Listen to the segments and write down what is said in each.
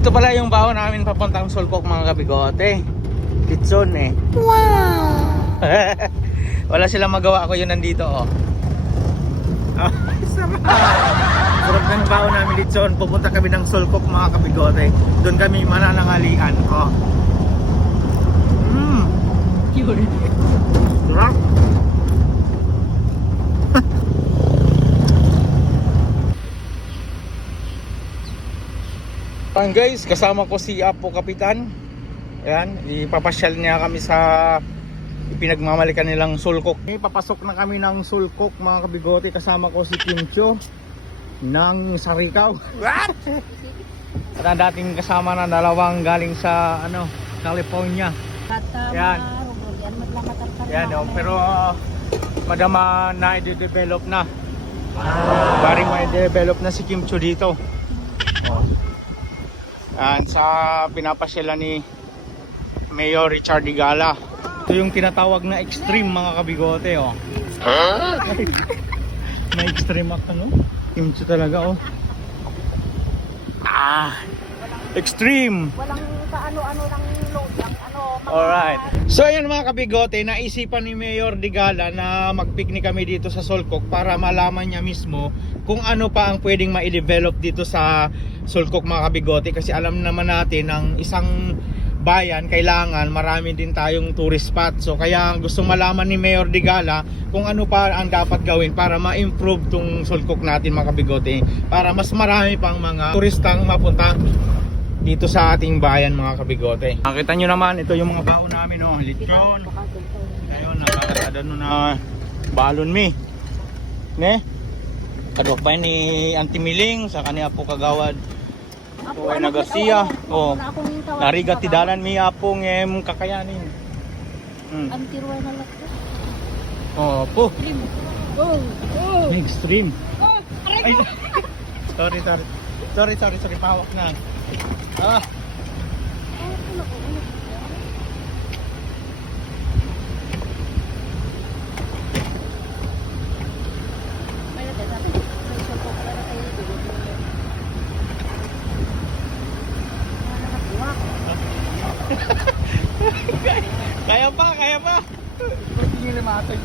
Ito pala yung baon namin papuntang Sulcok mga kabigote. Litson eh. Wow! Wala silang magawa, ako yun nandito oh. Sarap ng baon namin Litson. Pupunta kami ng Sulcok mga kabigote. Doon kami mananangalian oh. Cute. Sarap. Ayan guys, kasama ko si Apo Kapitan. Ayan, ipapasyal niya kami sa pinagmamalikan nilang Sulcok. Papasok na kami ng Sulcok mga kabigote. Kasama ko si Kimcho ng Sarikaw. What? At ang dating kasama na dalawang galing sa California. Ayan. Ayan pero madama na i-develop na. Bari ma-develop na si Kimcho dito. Oh. Ayan, sa pinapasyalan ni Mayor Richard Higala. Ito yung tinatawag na extreme mga kabigote oh. May extreme act Kimchi talaga oh. Extreme. Walang kaano-ano lang load lang Alright. So ayan mga kabigote, naisipan ni Mayor Higala na mag-picnic kami dito sa Sulcok para malaman niya mismo kung ano pa ang pwedeng ma-develop dito sa Sulcok mga kabigote, kasi alam naman natin ng isang bayan kailangan marami din tayong tourist spot. So kaya gusto malaman ni Mayor Higala kung ano pa ang dapat gawin para ma-improve tong Sulcok natin mga kabigote, para mas marami pang mga turistang mapunta dito sa ating bayan mga kabigote. Nakita nyo naman, ito yung mga baon namin oh. Lechon. Ayun, nakakasada na balon mi ne kadopay ni Auntie Miling sa kanya po kagawad o ay Garcia oh. Nariga tidalan mi apong kakayanin. Antiruay na lang. Oh, po. Oh. Extreme. Ay, sorry, pahawak na. Kaya pa. Hindi nila matay.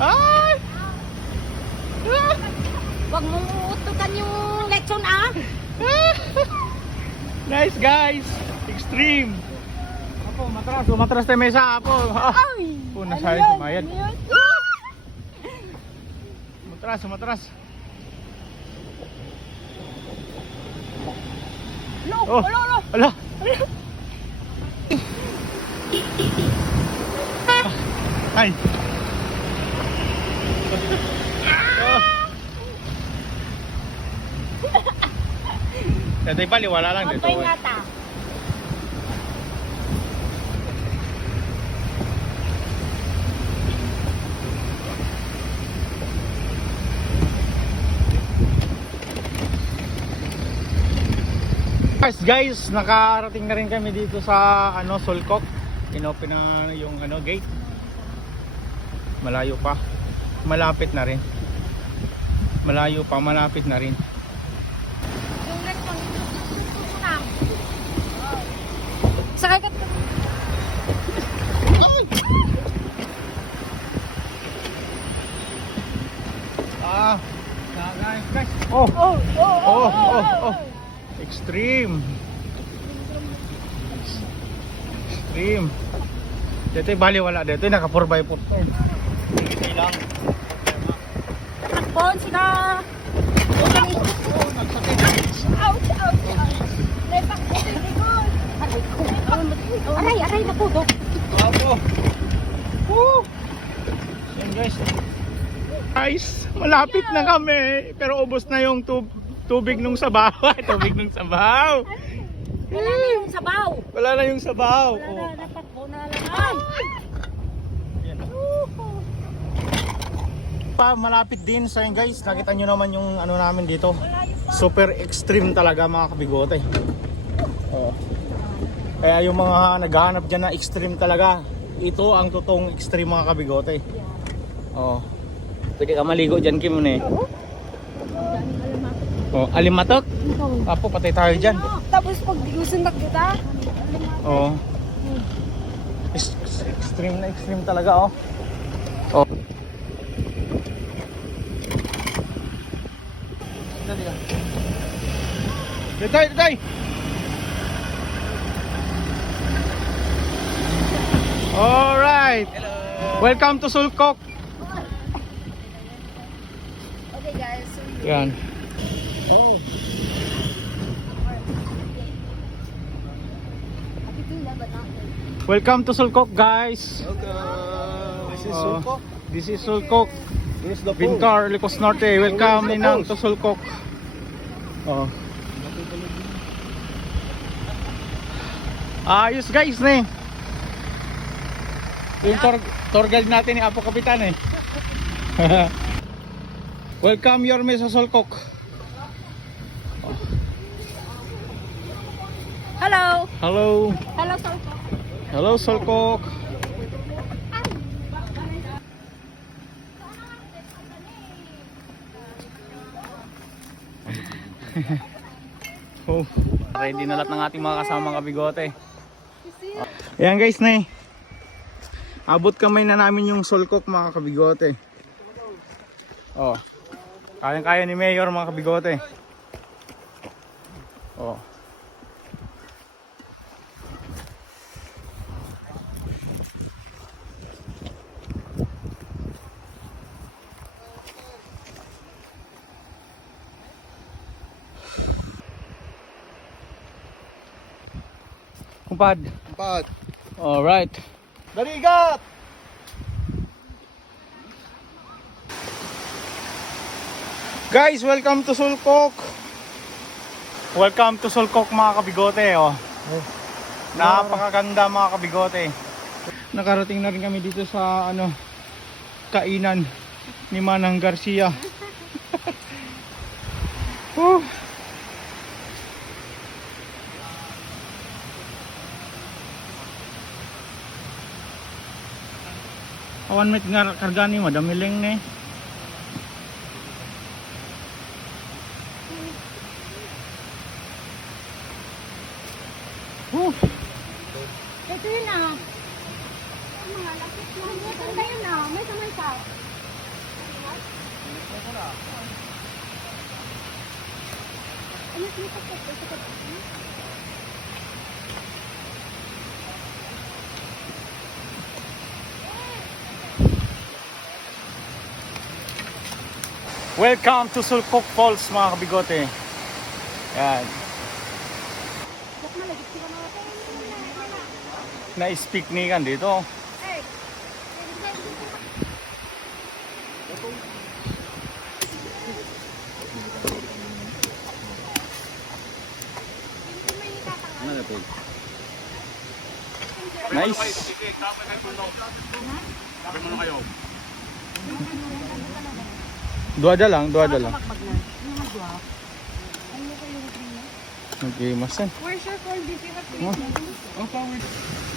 Ay! Wag mong uutukan yung lechon Nice guys! Extreme! Apo, matras tayo mesa apo. Ay! Puna sa'yo sumayad. Matras. Oh, ala. Ay. Dati pali wala lang dito. Okay nga ta. Guys, nakarating na rin kami dito sa Sulcok. Inopen na yung gate. Malayo pa. Malapit na rin. Yung lechon lang. Sakay ka. Guys. Oh. Extreme. Dito bali wala dito, naka 4x4. Hindi lang. Takbon sila. Aray na po do. Apo. Yan guys, malapit na kami. Pero ubos na yung tubig nung sabaw. Wala na yung sabaw. Oh. Natakbo na lang. Malapit din sa yun guys. Nakita nyo naman yung namin dito. Super extreme talaga mga kabigote. Oh. Kaya yung mga naghahanap dyan na extreme talaga, ito ang totoong extreme mga kabigote. Oh. Pwede ka maligo dyan, Kim, eh. Oh, alimatok. Apo, patay tayo dyan. Tapos pag gusundak kita. Oh. Extreme na extreme talaga, oh. Oh. Ditay, ditay. Alright. Hello. Welcome to Sulkok. Okay guys. Yan. Welcome to Sulkok, guys. This is Sulkok. This is Sulkok. This is the pool. Bintar, Licos Norte. Welcome ninang to Sulkok. Oh. Ayos guys ne. Yung tour guide natin ni Apo Kapitan eh. Welcome Yorme sa Sulkok. Hello. Hello. Hello, Sulkok. Hello Sulkok. Oh, ready na lahat ng ating mga kasamang kabigote. Ayan guys na abot kamay na namin yung Sulkok mga kabigote. Oh, kayang-kaya ni Mayor mga kabigote. Oh. Kumpad. Empat. Alright. Daligat! Guys, welcome to Sulkok. Welcome to Sulkok mga kabigote. Oh. Napakaganda mga kabigote. Nakarating na rin kami dito sa kainan ni Manang Garcia. Oh. Awan met nga karga ni madami lang ne. Ito yun ah. Mga lapit na. Ito yun ah. May samay pa. Welcome to Sulkok Falls mga kabigote. Yan. Na-speak ni kan dito. Nice. Dua lang. Okay, masan. Where's your phone? Did you have to Oh. use it?